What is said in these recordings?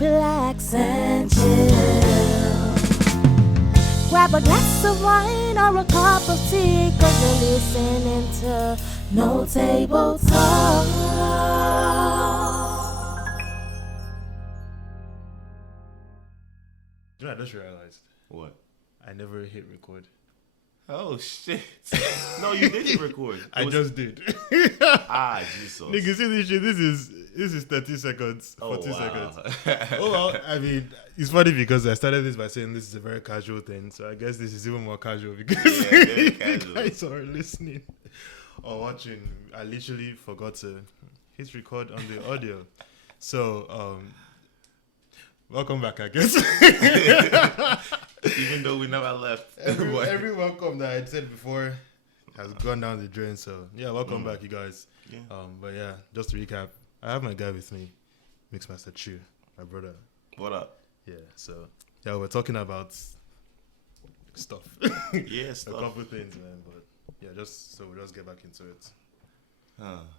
relax and chill. Grab a glass of wine or a cup of tea, cause you're listening to No Table Talk. You know, I just realized. What? I never hit record. Oh shit! No, you did hit record. I just did. Jesus. Nigga, see this shit. This is 30 seconds, 40 seconds. Oh well, I mean, it's funny because I started this by saying this is a very casual thing, so I guess this is even more casual because very casual. you guys are listening or watching. I literally forgot to hit record on the audio. So, welcome back, I guess. Even though we never left. Every welcome that I said before has gone down the drain. So yeah, welcome back, you guys. Yeah. But yeah, just to recap, I have my guy with me, Mix Master Chu, my brother. What up? Yeah. So yeah, we're talking about stuff. Yeah, stuff. A couple things, man. But yeah, we'll just get back into it.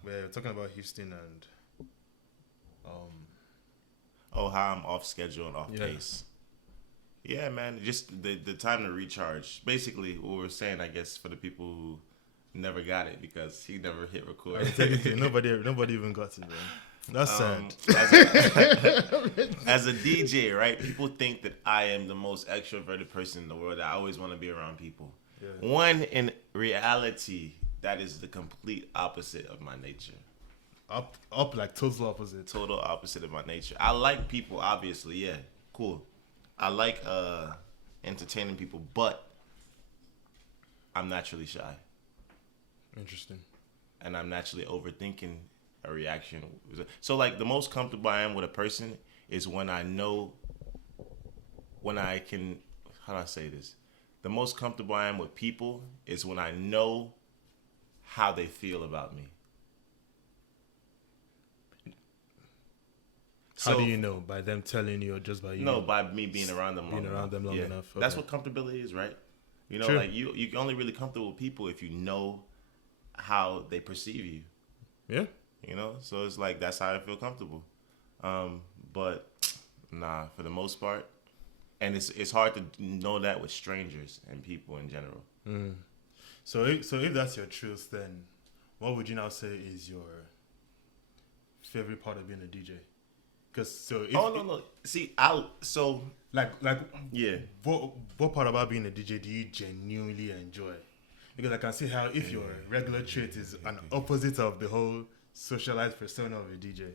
We're talking about Houston and how I'm off schedule and off pace. Yeah, man, just the time to recharge. Basically, what we're saying, I guess, for the people who never got it because he never hit record. Nobody even got it, man. That's sad. As a DJ, right? People think that I am the most extroverted person in the world. I always want to be around people. Yeah. When in reality, that is the complete opposite of my nature. Up, like total opposite. Total opposite of my nature. I like people, obviously. Yeah, cool. I like entertaining people, but I'm naturally shy. Interesting. And I'm naturally overthinking a reaction. So, like, the most comfortable I am with a person is when I can, how do I say this? The most comfortable I am with people is when I know how they feel about me. How do you know? By them telling you or just by you? No, by me being around them long enough. Okay. That's what comfortability is, right? You know, True. like you're only really comfortable with people if you know how they perceive you. Yeah. You know? So it's like that's how I feel comfortable. But nah, for the most part. And it's hard to know that with strangers and people in general. Mm. So if that's your truth, then what would you now say is your favorite part of being a DJ? No. See, yeah. What part about being a DJ do you genuinely enjoy? Because I can see how if your regular trait is an opposite of the whole socialized persona of a DJ,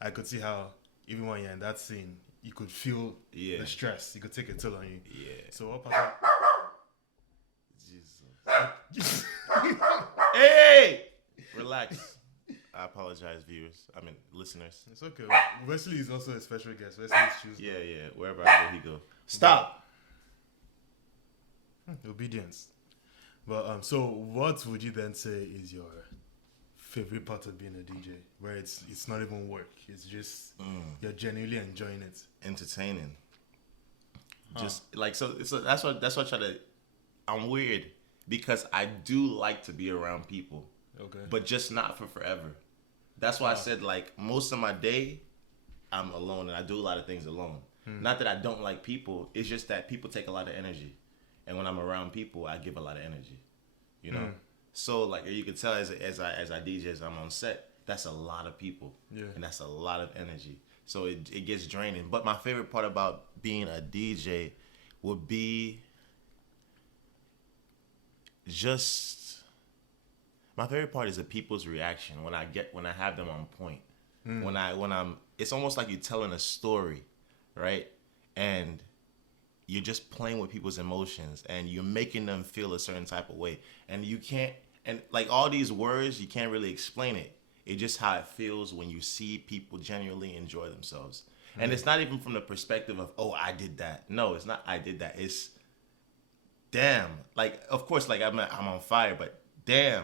I could see how even when you're in that scene, you could feel the stress. You could take a toll on you. Yeah. So what part? Jesus. Hey! Relax. I apologize, listeners. It's okay. Wesley is also a special guest. Wesley's Tuesday. Yeah. Wherever I go, he go. Stop. Obedience. But so what would you then say is your favorite part of being a DJ? Where it's not even work. It's just you're genuinely enjoying it. Entertaining. Just like so that's what I try to. I'm weird because I do like to be around people. Okay. But just not for forever. That's why I said, like, most of my day, I'm alone, and I do a lot of things alone. Not that I don't like people. It's just that people take a lot of energy. And when I'm around people, I give a lot of energy. You know? So, like, you can tell as I DJ, as I'm on set, that's a lot of people. Yeah. And that's a lot of energy. So it gets draining. But my favorite part about being a DJ would be just... My favorite part is the people's reaction when I have them on point. When I'm, it's almost like you're telling a story, right? And you're just playing with people's emotions and you're making them feel a certain type of way. And you can't, and like all these words, you can't really explain it. It's just how it feels when you see people genuinely enjoy themselves. And it's not even from the perspective of, oh, I did that. No, it's not I did that. It's, damn. Like, of course, like I'm on fire, but damn.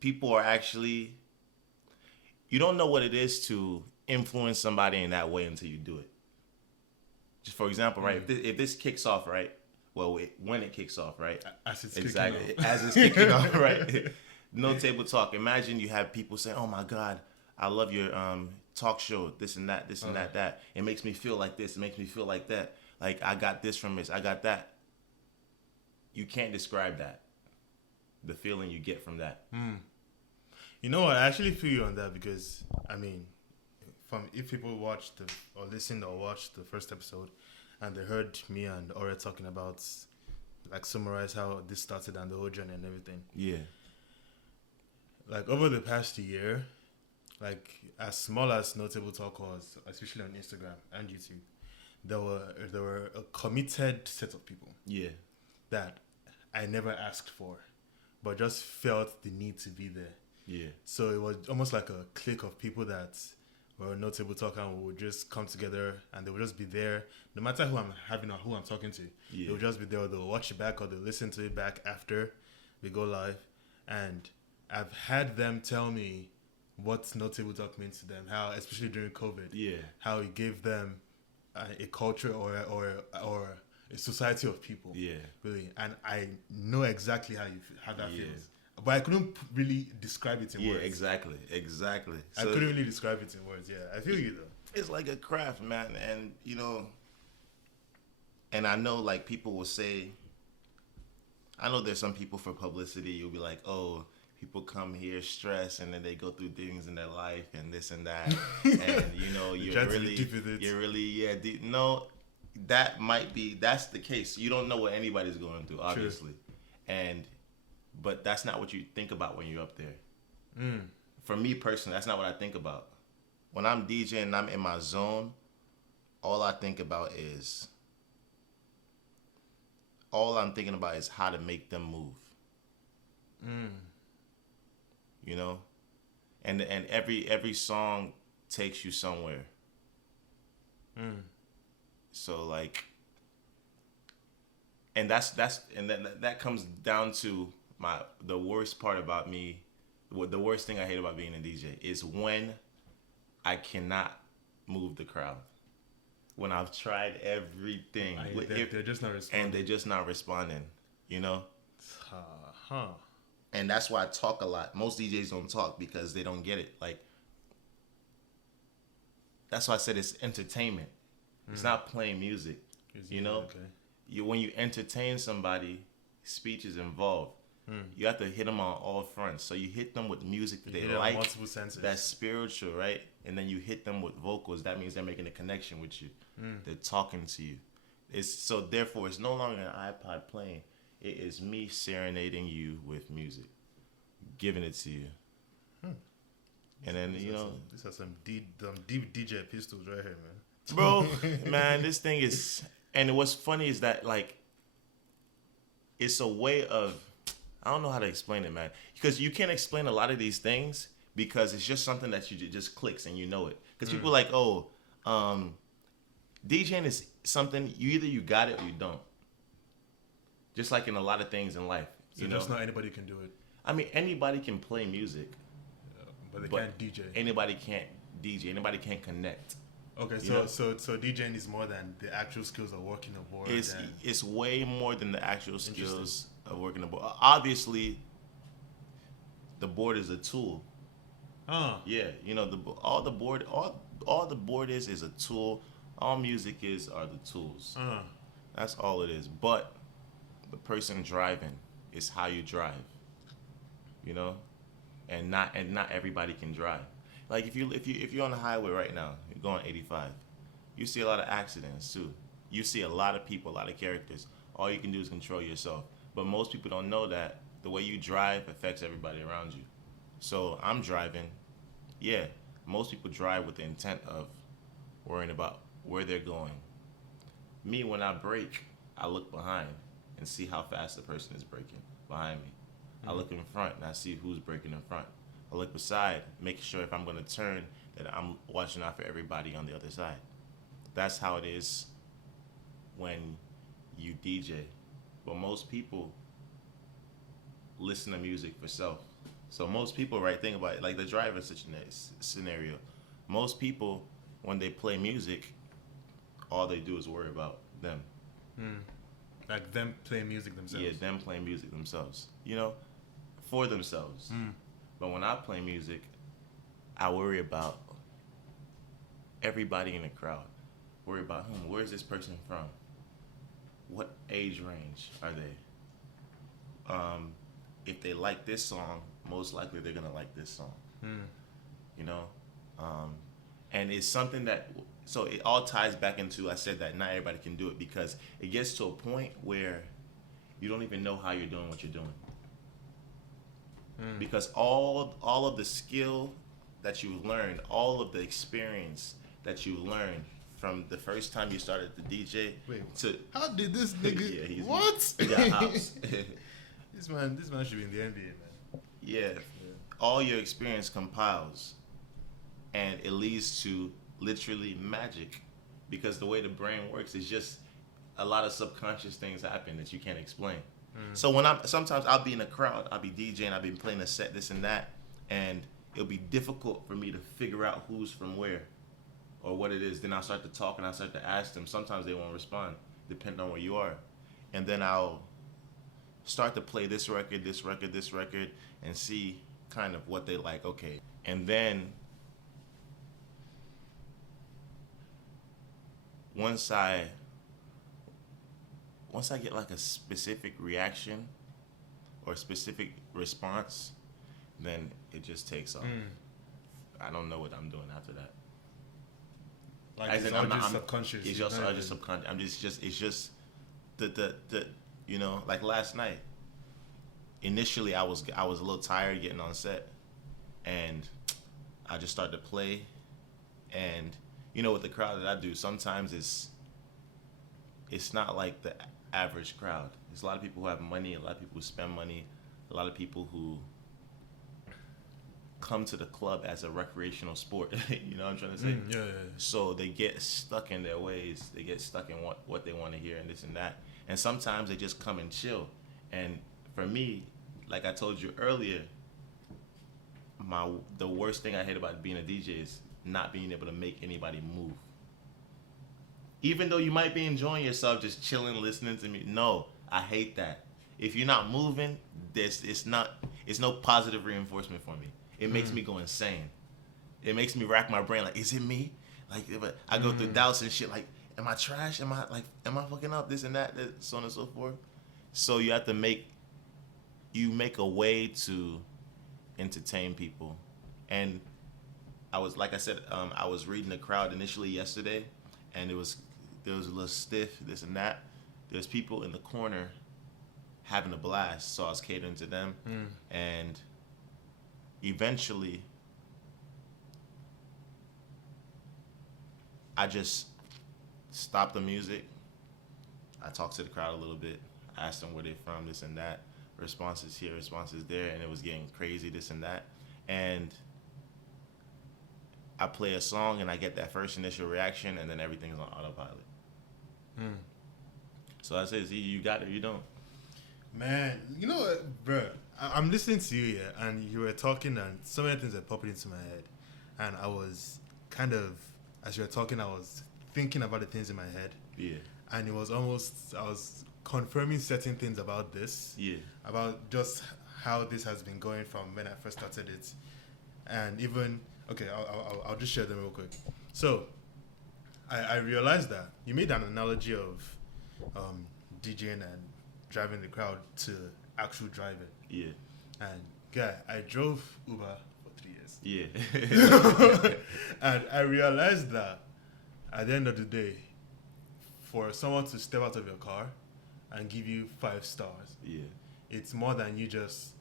People are actually, you don't know what it is to influence somebody in that way until you do it. Just for example, right? If this kicks off, right? Well, when it kicks off, right? As it's kicking off, right? No table talk. Imagine you have people saying, "Oh my God, I love your talk show, this and that, this and that. It makes me feel like this. It makes me feel like that. Like, I got this from this. I got that. You can't describe that. The feeling you get from that. You know what? I actually feel you on that because, I mean, if people watched or listened or watched the first episode and they heard me and Ore talking about, like, summarize how this started and the whole journey and everything. Yeah. Like, over the past year, like, as small as Notable Talk was, especially on Instagram and YouTube, there were a committed set of people. Yeah. That I never asked for, but just felt the need to be there. Yeah. So it was almost like a clique of people that were on Notable Talk and would just come together and they would just be there. No matter who I'm having or who I'm talking to, they would just be there, or they'll watch it back or they'll listen to it back after we go live. And I've had them tell me what Notable Talk means to them, how, especially during COVID, how it gave them a culture or a society of people. Yeah. Really. And I know exactly how that feels. But I couldn't really describe it in words. Yeah, exactly. I couldn't really describe it in words, I feel you, though. It's like a craft, man. And, and I know, like, people will say, I know there's some people for publicity, you'll be like, oh, people come here stressed and then they go through things in their life and this and that. And, you're really deep. No, that's the case. You don't know what anybody's going through, obviously. True. But that's not what you think about when you're up there. For me personally, that's not what I think about. When I'm DJing and I'm in my zone, all I'm thinking about is how to make them move. And every song takes you somewhere. So, like, and that comes down to the worst part about me. The worst thing I hate about being a DJ is when I cannot move the crowd. When I've tried everything, they're just not responding. And they're just not responding, And that's why I talk a lot. Most DJs don't talk because they don't get it. Like, that's why I said it's entertainment. It's not playing music. Okay. When you entertain somebody, speech is involved. You have to hit them on all fronts. So you hit them with music that they like. Multiple senses. That's spiritual, right? And then you hit them with vocals. That means they're making a connection with you. They're talking to you. Therefore, it's no longer an iPod playing. It is me serenading you with music, giving it to you. And then, These are some deep DJ pistols right here, man. Bro, man, this thing is... And what's funny is that, like, it's a way of... I don't know how to explain it, man. Because you can't explain a lot of these things because it's just something that you just clicks and you know it. Because people are like, DJing is something, you got it or you don't. Just like in a lot of things in life. So just not anybody can do it. I mean, anybody can play music. But they can't DJ. Anybody can't DJ. Anybody can't connect. Okay, so DJing is more than the actual skills of working a board. It's way more than the actual skills of working a board. Obviously, the board is a tool. Yeah, all the board is a tool. All music are the tools. That's all it is. But the person driving is how you drive. And not everybody can drive. Like if you're on the highway right now, you're going 85, you see a lot of accidents too. You see a lot of people, a lot of characters. All you can do is control yourself. But most people don't know that the way you drive affects everybody around you. So I'm driving. Yeah, most people drive with the intent of worrying about where they're going. Me, when I brake, I look behind and see how fast the person is braking behind me. I look in front and I see who's braking in front. I look beside, making sure if I'm going to turn, that I'm watching out for everybody on the other side. That's how it is when you DJ. But most people listen to music for self. So most people, right, think about it, like the driver scenario. Most people, when they play music, all they do is worry about them. Like them playing music themselves. Yeah, them playing music themselves. For themselves. But when I play music, I worry about everybody in the crowd. Worry about where's this person from? What age range are they? If they like this song, most likely they're gonna like this song. You know, and it's something that, so it all ties back into, I said that not everybody can do it, because it gets to a point where you don't even know how you're doing what you're doing. Because all of the skill that you learned, all of the experience that you learned from the first time you started the DJ. Wait, to how did this nigga? yeah, what? He got house. This man should be in the NBA, man. Yeah. All your experience compiles, and it leads to literally magic, because the way the brain works is just a lot of subconscious things happen that you can't explain. So sometimes I'll be in a crowd, I'll be DJing, I'll be playing a set, this and that, and it'll be difficult for me to figure out who's from where or what it is. Then I'll start to talk and I'll start to ask them. Sometimes they won't respond, depending on where you are. And then I'll start to play this record, and see kind of what they like. Okay. And then once I get like a specific reaction or a specific response, then it just takes off. I don't know what I'm doing after that. Like, it's all just subconscious. It's just subconscious. It's just the you know, like last night. Initially, I was a little tired getting on set, and I just started to play, and you know, with the crowd that I do, sometimes it's not like the average crowd. There's a lot of people who have money, a lot of people who spend money, a lot of people who come to the club as a recreational sport. You know what I'm trying to say? Yeah. So they get stuck in their ways. They get stuck in what they want to hear and this and that. And sometimes they just come and chill. And for me, like I told you earlier, the worst thing I hate about being a DJ is not being able to make anybody move. Even though you might be enjoying yourself, just chilling, listening to me. No, I hate that. If you're not moving, it's no positive reinforcement for me. It makes me go insane. It makes me rack my brain. Like, is it me? Like, I go through doubts and shit. Like, am I trash? Am I fucking up? This and that, so on and so forth. So you have to make a way to entertain people. And I was, like I said, I was reading the crowd initially yesterday, and there was a little stiff, this and that. There's people in the corner having a blast, so I was catering to them. And eventually, I just stopped the music. I talked to the crowd a little bit. I asked them where they're from, this and that. Responses here, responses there, and it was getting crazy, this and that. And I play a song, and I get that first initial reaction, and then everything's on autopilot. So I say, you got it, you don't. Man, you know what, bro? I'm listening to you here, and you were talking, and so many things are popping into my head. And I was kind of, as you were talking, I was thinking about the things in my head. Yeah. And it was almost, I was confirming certain things about this. Yeah. About just how this has been going from when I first started it. And even, okay, I'll just share them real quick. So, I realized that you made an analogy of DJing and driving the crowd to actual driving. Yeah. And guy, I drove Uber for 3 years. Yeah. And I realized that at the end of the day, for someone to step out of your car and give you 5 stars, Yeah. it's more than you just,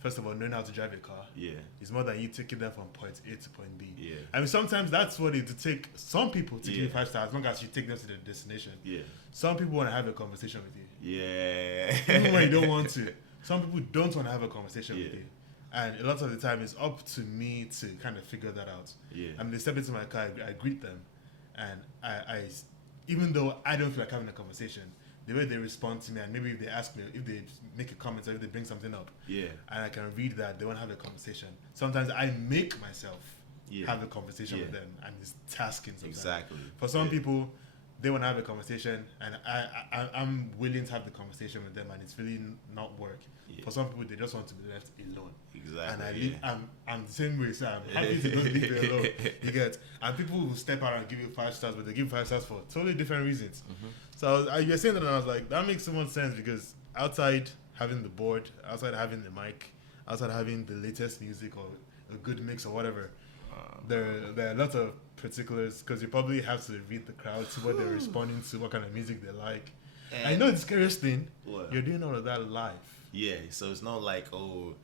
first of all, knowing how to drive a car. Yeah. It's more than you taking them from point A to point B. Yeah. I mean, sometimes that's what it would take some people to give you Yeah. 5 stars, as long as you take them to the destination. Yeah. Some people want to have a conversation with you. Yeah. Even when you don't want to. Some people don't want to have a conversation with Yeah. you. And a lot of the time, it's up to me to kind of figure that out. Yeah. I mean, they step into my car, I greet them, and I even though I don't feel like having a conversation, the way they respond to me, and maybe if they ask me, if they make a comment or if they bring something up, Yeah. and I can read that they want to have a conversation. Sometimes I make myself Yeah. have a conversation with Yeah. them, and it's tasking sometimes. Exactly. For some Yeah. people, they want to have a conversation, and I'm willing to have the conversation with them, and it's really not work. Yeah. For some people, they just want to be left alone. Exactly. And I'm the same way, so I'm happy to not leave you alone. You get, and people will step out and give you 5 stars, but they give 5 stars for totally different reasons. Mm-hmm. So you're saying that, and I was like, that makes so much sense, because outside having the board, outside having the mic, outside having the latest music or a good mix or whatever, there are lots of particulars, because you probably have to read the crowd, see what they're responding to, what kind of music they like. And I know the scariest thing, you're doing all of that live. Yeah, so it's not like, oh,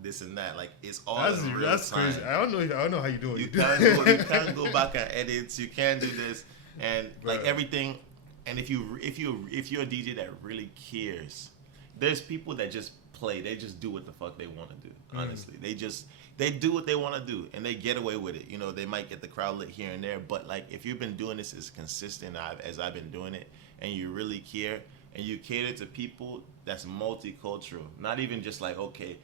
this and that. Like, it's all in real that's time. Crazy. I don't know how you do it. You can't go back and edit. You can't do this, and like everything. And if you're a DJ that really cares, there's people that just play. They just do what the fuck they want to do. Honestly, they do what they want to do, and they get away with it. You know, they might get the crowd lit here and there, but like if you've been doing this as consistent as I've been doing it, and you really care, and you cater to people that's multicultural, not even just like, okay,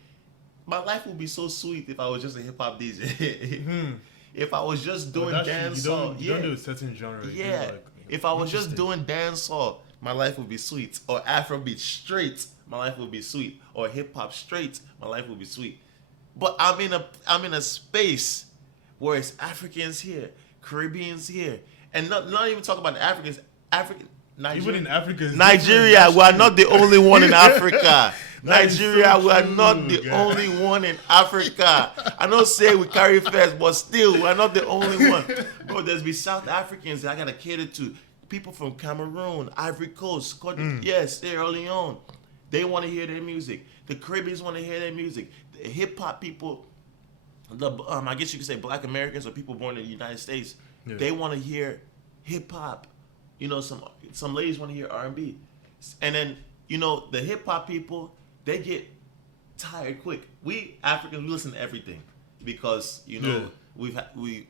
my life would be so sweet if I was just a hip hop DJ. If I was just doing dancehall, you don't do a certain genre. Yeah. If I was just doing dancehall, my life would be sweet. Or Afrobeat straight, my life would be sweet. Or hip hop straight, my life would be sweet. But I'm in a space where it's Africans here, Caribbeans here, and not even talk about the Africans. Nigeria, even in Africa, Nigeria, we are not the only one in Africa. Nigeria, we are not the only one in Africa. I don't say we carry first, but still, we are not the only one. Bro, there's be South Africans that I gotta cater to. People from Cameroon, Ivory Coast, Sierra Leone. They want to hear their music. The Caribbeans want to hear their music. The hip hop people, I guess you could say Black Americans or people born in the United States, they want to hear hip hop. You know, some ladies want to hear R&B, and then the hip hop people, they get tired quick. We Africans, we listen to everything because we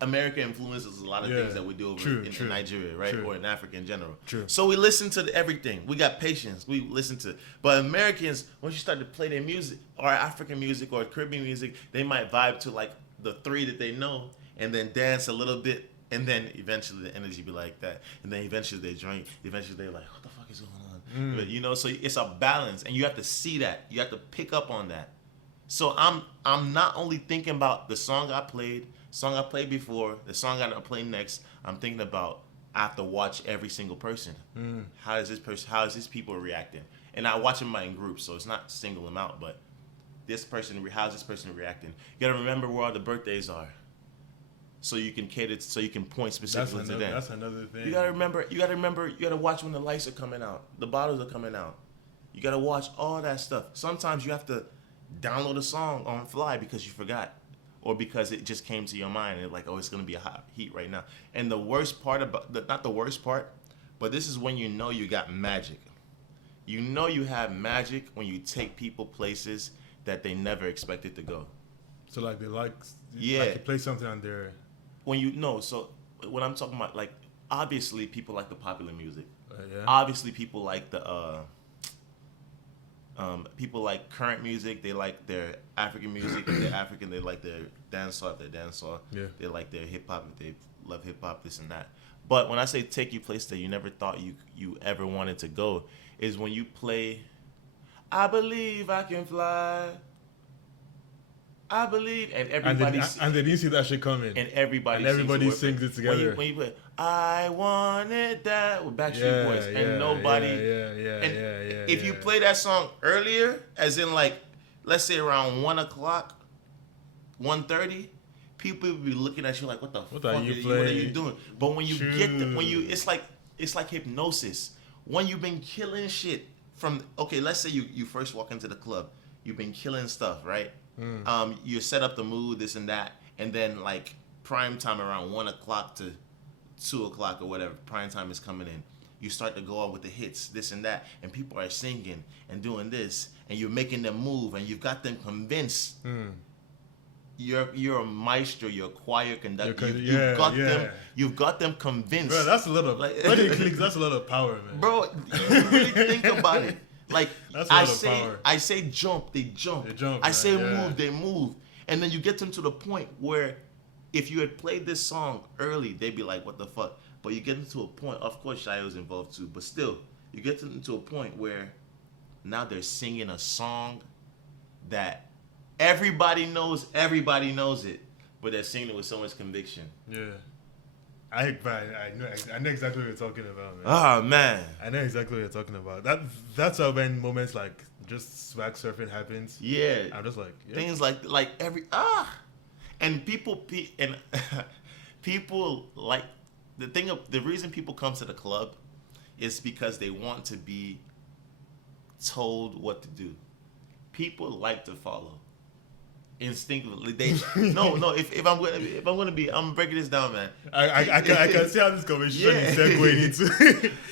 America influences a lot of things that we do over in Nigeria, right, or in Africa in general. True. So we listen to everything. We got patience. We listen to, but Americans, once you start to play their music or African music or Caribbean music, they might vibe to like the 3 that they know, and then dance a little bit. And then eventually the energy be like that. And then eventually they drink. Eventually they're like, what the fuck is going on? But, so it's a balance. And you have to see that. You have to pick up on that. So I'm not only thinking about the song I played before, the song I play next. I'm thinking about I have to watch every single person. How is these people reacting? And I watch them in groups, so it's not single them out, but how's this person reacting? You gotta remember where all the birthdays are. So you can cater, so you can point specifically to them. That's another thing. You gotta remember. You gotta watch when the lights are coming out, the bottles are coming out. You gotta watch all that stuff. Sometimes you have to download a song on fly because you forgot, or because it just came to your mind and like, oh, it's gonna be a hot heat right now. And the worst part not the worst part, but this is when you know you got magic. You know you have magic when you take people places that they never expected to go. So like they like to play something on their. So when I'm talking about, like, obviously people like the popular music. Obviously people like the people like current music. They like their African music. If they're African, they like their dancehall. They like their hip hop. If they love hip hop, this and that. But when I say take you places that you never thought you ever wanted to go, is when you play, I believe I can fly. I believe, and everybody and they didn't see that shit coming. And everybody sings it together. When you play, I wanted that with Backstreet Boys, and nobody. If you play that song earlier, as in like, let's say around 1:00, 1:30, people will be looking at you like, what the fuck are you doing? But when you get them, it's like hypnosis. When you've been killing shit from, let's say you first walk into the club, you've been killing stuff, right? You set up the mood, this and that, and then like prime time around 1:00 to 2:00 or whatever, prime time is coming in. You start to go on with the hits, this and that, and people are singing and doing this, and you're making them move, and you've got them convinced. You're a maestro, you're a choir conductor. You've got them convinced. Bro, that's a little that's a lot of power, man. Bro, you really think about it. Like, I say jump, they jump. I say move, they move. And then you get them to the point where if you had played this song early, they'd be like, what the fuck? But you get into a point, of course Shia was involved too, but still, you get into a point where now they're singing a song that everybody knows it, but they're singing it with so much conviction. Yeah. I know exactly what you're talking about, man. Oh man, I know exactly what you're talking about. That's how when moments like just swag surfing happens. yeah, I'm just like things like every and people people like the reason people come to the club is because they want to be told what to do. People like to follow instinctively. They if I'm gonna breaking this down, man. I can see how this conversation is segueing into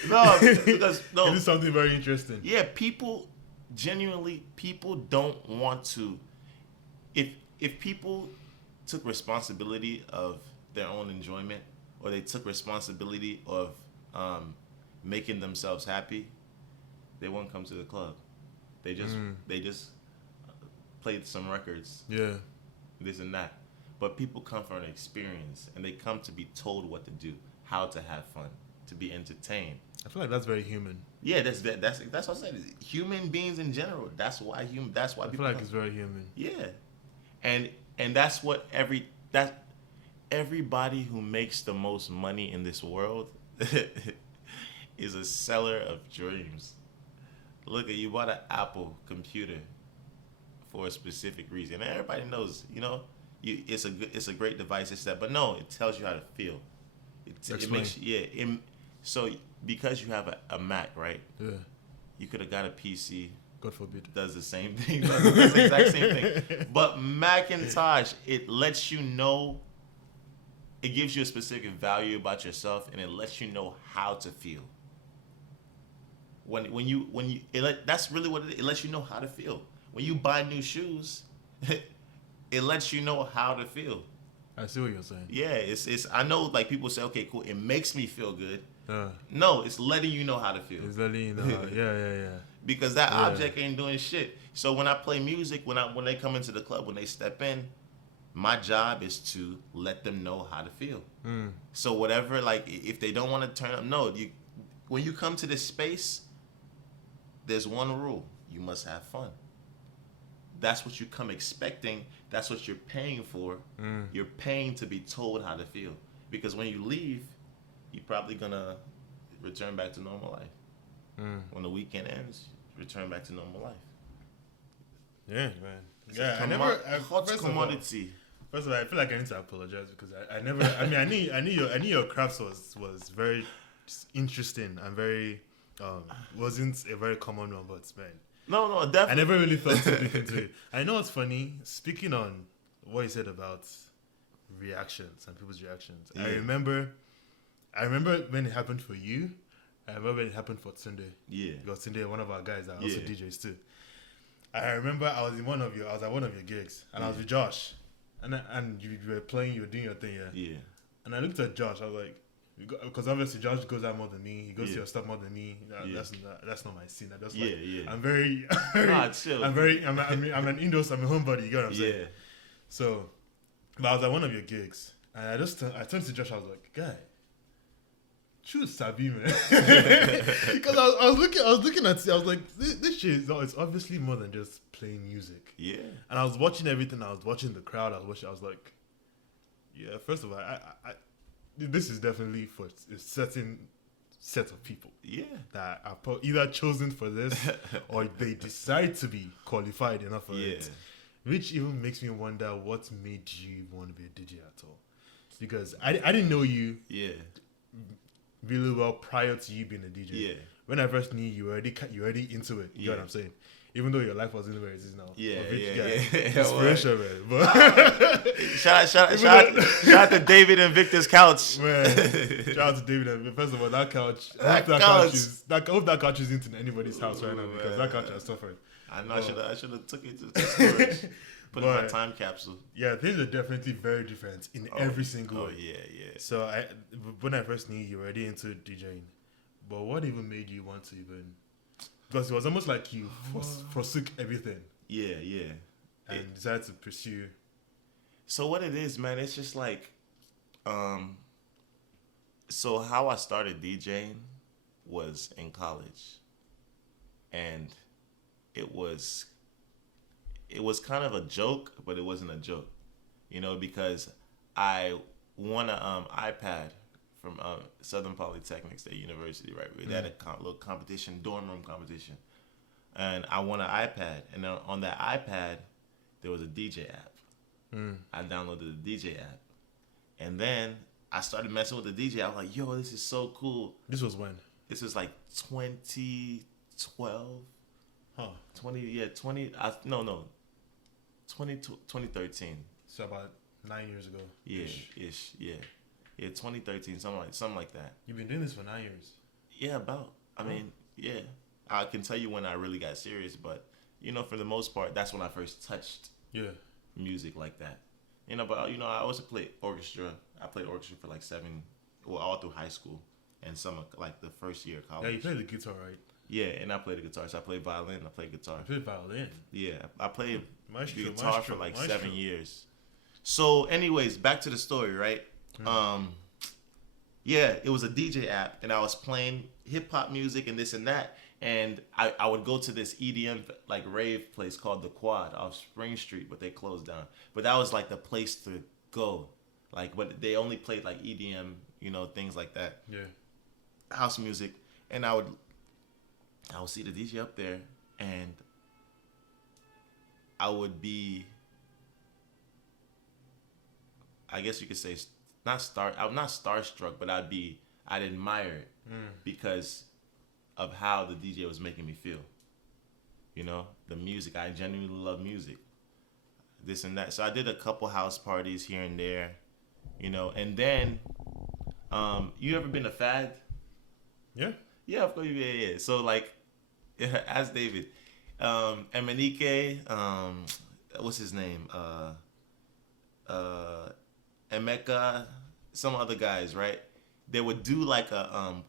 because it is something very interesting. Yeah, people don't want to. If people took responsibility of their own enjoyment, or they took responsibility of making themselves happy, they won't come to the club. They just played some records, this and that. But people come for an experience, and they come to be told what to do, how to have fun, to be entertained. I feel like that's very human. Yeah, that's what I said. Human beings in general. That's why people. I feel like it's very human. Yeah, and that's what everybody who makes the most money in this world is a seller of dreams. Look, you bought an Apple computer for a specific reason. And everybody knows, it's a great device. It's that, but no, it tells you how to feel. It makes so because you have a Mac, right? Yeah. You could have got a PC. God forbid. Does the same thing. Does the exact same thing. But Macintosh, it lets you know. It gives you a specific value about yourself, and it lets you know how to feel. That's really what it is. It lets you know how to feel. When you buy new shoes, it lets you know how to feel. I see what you're saying. Yeah, it's. I know, like people say, okay, cool. It makes me feel good. No, it's letting you know how to feel. It's letting you know. Yeah. Because that object ain't doing shit. So when I play music, when they come into the club, when they step in, my job is to let them know how to feel. So whatever, like if they don't want to turn up, when you come to this space, there's one rule: you must have fun. That's what you come expecting. That's what you're paying for. You're paying to be told how to feel. Because when you leave, you're probably gonna return back to normal life. When the weekend ends, return back to normal life. Yeah, man. Hot commodity. First of all, I feel like I need to apologize because I knew your craft was very interesting and very wasn't a very common one, but man. No, definitely. I never really thought to look into it. I know what's funny. Speaking on what you said about reactions and people's reactions, I remember when it happened for you. I remember when it happened for Tunde. Yeah. Because Tunde, one of our guys that also DJs too. I remember I was at one of your gigs, and I was with Josh, and you were playing, you were doing your thing, yeah. And I looked at Josh, I was like, because obviously Josh goes out more than me, he goes to your stuff more than me. That's not my scene. I just I'm very, chill. I'm an indoors, I'm a homebody. You get what I'm saying? So, but I was at one of your gigs, and I turned to Josh, I was like, guy, choose Sabi, man. Because I was looking at it, I was like, this shit it's obviously more than just playing music. Yeah. And I was watching everything. I was watching the crowd. I was like, yeah. First of all, I this is definitely for a certain set of people. Yeah. That are either chosen for this or they decide to be qualified enough for it. Which even makes me wonder what made you want to be a DJ at all. Because I didn't know you. Yeah. Really well prior to you being a DJ. Yeah. When I first knew you, you already into it. You know what I'm saying? Even though your life wasn't where it is now. Yeah. Inspiration, man. But shout out to David and Victor's couch. Man, shout out to David and First of all, that couch. I hope that couch isn't in anybody's house right now because that couch has suffered. I know. I should have took it to storage. Put it in my time capsule. Yeah, things are definitely very different in every single way. Yeah. So when I first knew you were already into DJing, but what even made you want to even? Because it was almost like you forsook everything. Yeah. And decided to pursue. So what it is, man, it's just like, So how I started DJing was in college, and it was kind of a joke, but it wasn't a joke, because I won a iPad from Southern Polytechnic State University, right? We had a little competition, dorm room competition, and I won an iPad, and on that iPad there was a DJ app. I downloaded the DJ app, and then I started messing with the DJ. I was like, yo, this is so cool. This was when? This was like 2012. Huh. 2013. So about 9 years ago. Yeah, yeah, 2013, something like that. You've been doing this for 9 years. Yeah, about. I mean, yeah. I can tell you when I really got serious, but for the most part, that's when I first touched music like that. But I also played orchestra. I played orchestra for like all through high school and some like the first year of college. Yeah, you played the guitar, right? Yeah, and I played the guitar. So I played violin. I played guitar. You played violin. Yeah, I played Maestro, guitar for like 7 years. So, anyways, back to the story, right? Yeah, it was a DJ app, and I was playing hip hop music and this and that. And I would go to this EDM like rave place called The Quad off Spring Street, but they closed down. But that was like the place to go. Like, but they only played like EDM, things like that. Yeah. House music. And I would see the DJ up there, and I would be, I guess you could say, I'm not starstruck, but I'd admire it because of how the DJ was making me feel. The music. I genuinely love music. This and that. So I did a couple house parties here and there, and then, you ever been to Fad? Yeah. Yeah, of course. Yeah. So like, ask David. Emenike, what's his name? Emeka, some other guys, right? They would do like a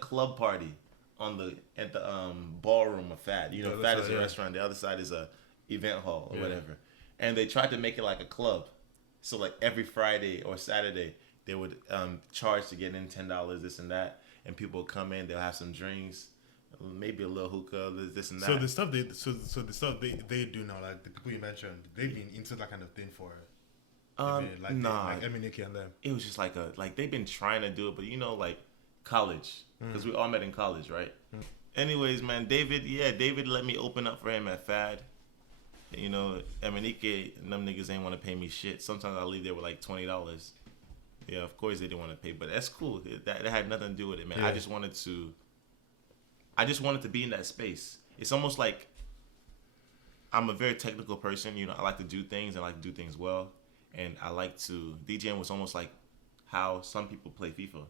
club party at the ballroom of Fad. Fad is a restaurant. The other side is a event hall or whatever. And they tried to make it like a club. So like every Friday or Saturday, they would charge to get in $10, this and that, and people would come in. They'll have some drinks, maybe a little hookah, this and that. So the stuff they do now, like the people you mentioned, they've been into that kind of thing for. Like Eminiki and them. It was just like they've been trying to do it, but like college, because we all met in college, right? Anyways, man, David let me open up for him at Fad. Eminike and them niggas ain't want to pay me shit. Sometimes I leave there with like $20. Yeah, of course they didn't want to pay, but that's cool. That had nothing to do with it, man. Yeah. I just wanted to be in that space. It's almost like I'm a very technical person. I like to do things. I like to do things well. And I like to, DJing was almost like how some people play FIFA.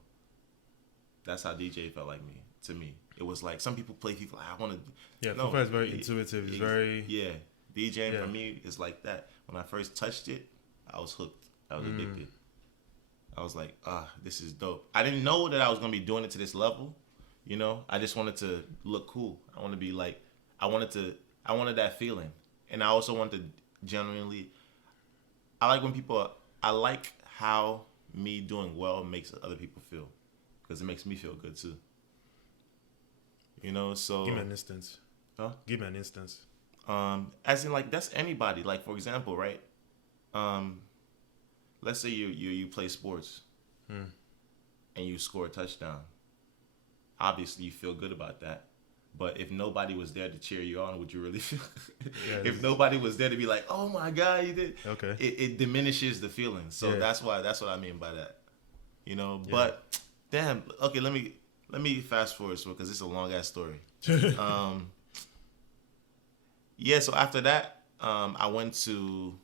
That's how DJ felt like to me. It was like some people play FIFA. I want to. Yeah, no, FIFA is very intuitive. It's very. Yeah, DJing for me is like that. When I first touched it, I was hooked. I was addicted. I was like, this is dope. I didn't know that I was gonna be doing it to this level. I just wanted to look cool. I want to be like, I wanted that feeling, and I also wanted to genuinely. I like how me doing well makes other people feel, because it makes me feel good too. So. Give me an instance. Huh? Give me an instance. As in like that's anybody. Like for example, right? Let's say you play sports, and you score a touchdown. Obviously, you feel good about that. But if nobody was there to cheer you on, would you really feel? If nobody was there to be like, "Oh my God, you did!" Okay. It diminishes the feeling. So that's what I mean by that. But damn. Okay, let me fast forward because it's a long ass story. Yeah. So after that, I went to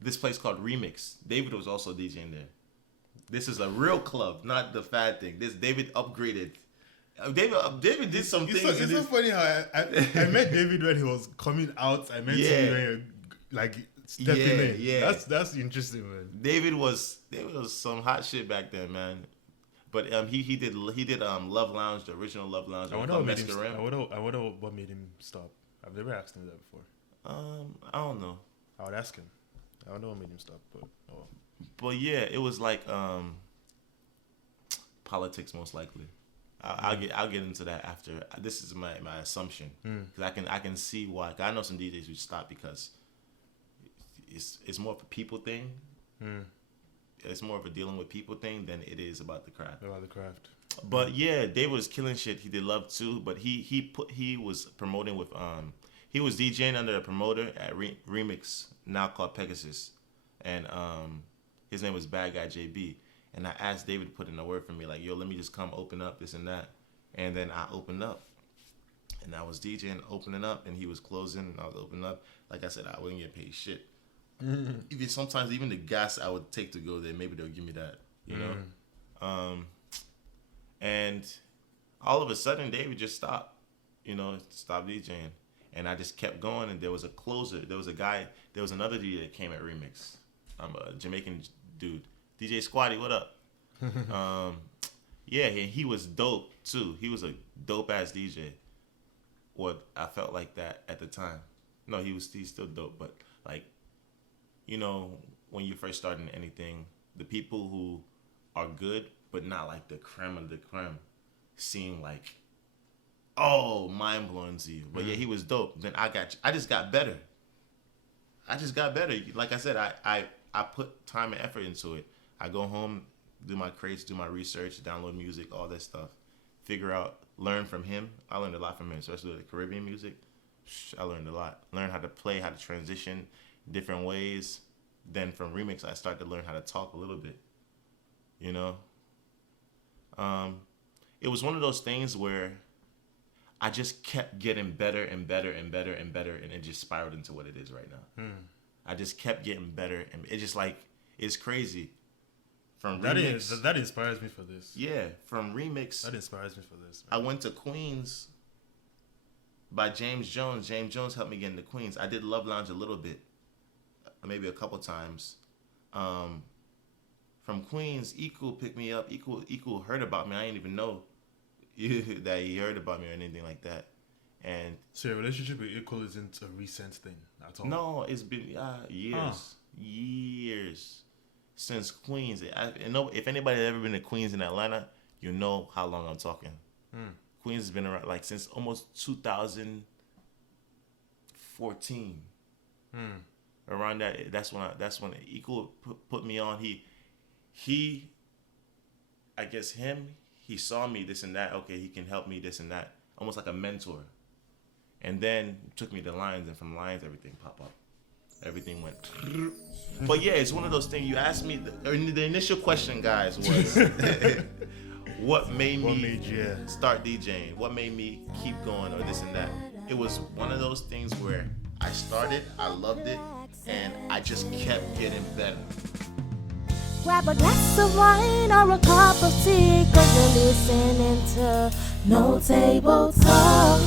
this place called Remix. David was also DJing there. This is a real club, not the Fad thing. David upgraded. David did some things. It's so funny how I met David when he was coming out. I met him when like stepping in. Yeah. That's interesting, man. David was some hot shit back then, man. But he did Love Lounge, the original Love Lounge. I wonder what made him stop. I've never asked him that before. I don't know. I would ask him. I don't know what made him stop, but But yeah, it was like politics most likely. I'll get into that after. This is my assumption because I can see why. I know some DJs who stop because it's more of a people thing. It's more of a dealing with people thing than it is about the craft. About the craft. But yeah, David was killing shit. He did Love too, but he was promoting with he was DJing under a promoter at Remix, now called Pegasus, and his name was Bad Guy JB. And I asked David to put in a word for me, like, yo, let me just come open up this and that. And then I opened up, and I was DJing, opening up, and he was closing, and I was opening up. Like I said, I wouldn't get paid shit. Even sometimes, even the gas I would take to go there, maybe they'll give me that, you know. And all of a sudden, David just stopped, stopped DJing, and I just kept going. And there was a closer. There was another DJ that came at Remix. I'm a Jamaican dude, DJ Squatty. What up? Yeah, he was dope too. He was a dope ass DJ. What I felt like that at the time. No, he's still dope, but like, when you first start in anything, the people who are good but not like the creme of the creme seem like, oh, mind blowing to you. But yeah, he was dope. Then I just got better. Like I said, I put time and effort into it. I go home, do my crates, do my research, download music, all that stuff, figure out, learn from him. I learned a lot from him, especially with the Caribbean music. I learned a lot. Learn how to play, how to transition different ways. Then from Remix, I started to learn how to talk a little bit, It was one of those things where I just kept getting better and better and better and better, and it just spiraled into what it is right now. I just kept getting better, and it just like, it's crazy. From Remix, that inspires me for this. Yeah, from Remix, that inspires me for this. Man. I went to Queens by James Jones. James Jones helped me get into Queens. I did Love Lounge a little bit, maybe a couple times. From Queens, Equal picked me up. Equal heard about me. I didn't even know that he heard about me or anything like that. And so your relationship with Equal isn't a recent thing at all? No, it's been years since Queens. If anybody has ever been to Queens in Atlanta, you know how long I'm talking. Queens has been around like since almost 2014. Around that, that's when Equal put me on. He I guess he saw me this and that. Okay, he can help me this and that, almost like a mentor. And then took me to Lions, and from Lions, everything popped up. Everything went. But yeah, it's one of those things. You asked me, the initial question, guys, was what made me start DJing? What made me keep going, or this and that? It was one of those things where I started, I loved it, and I just kept getting better. Grab a glass of wine or a cup of tea, 'cause you're listening to No Table Talk.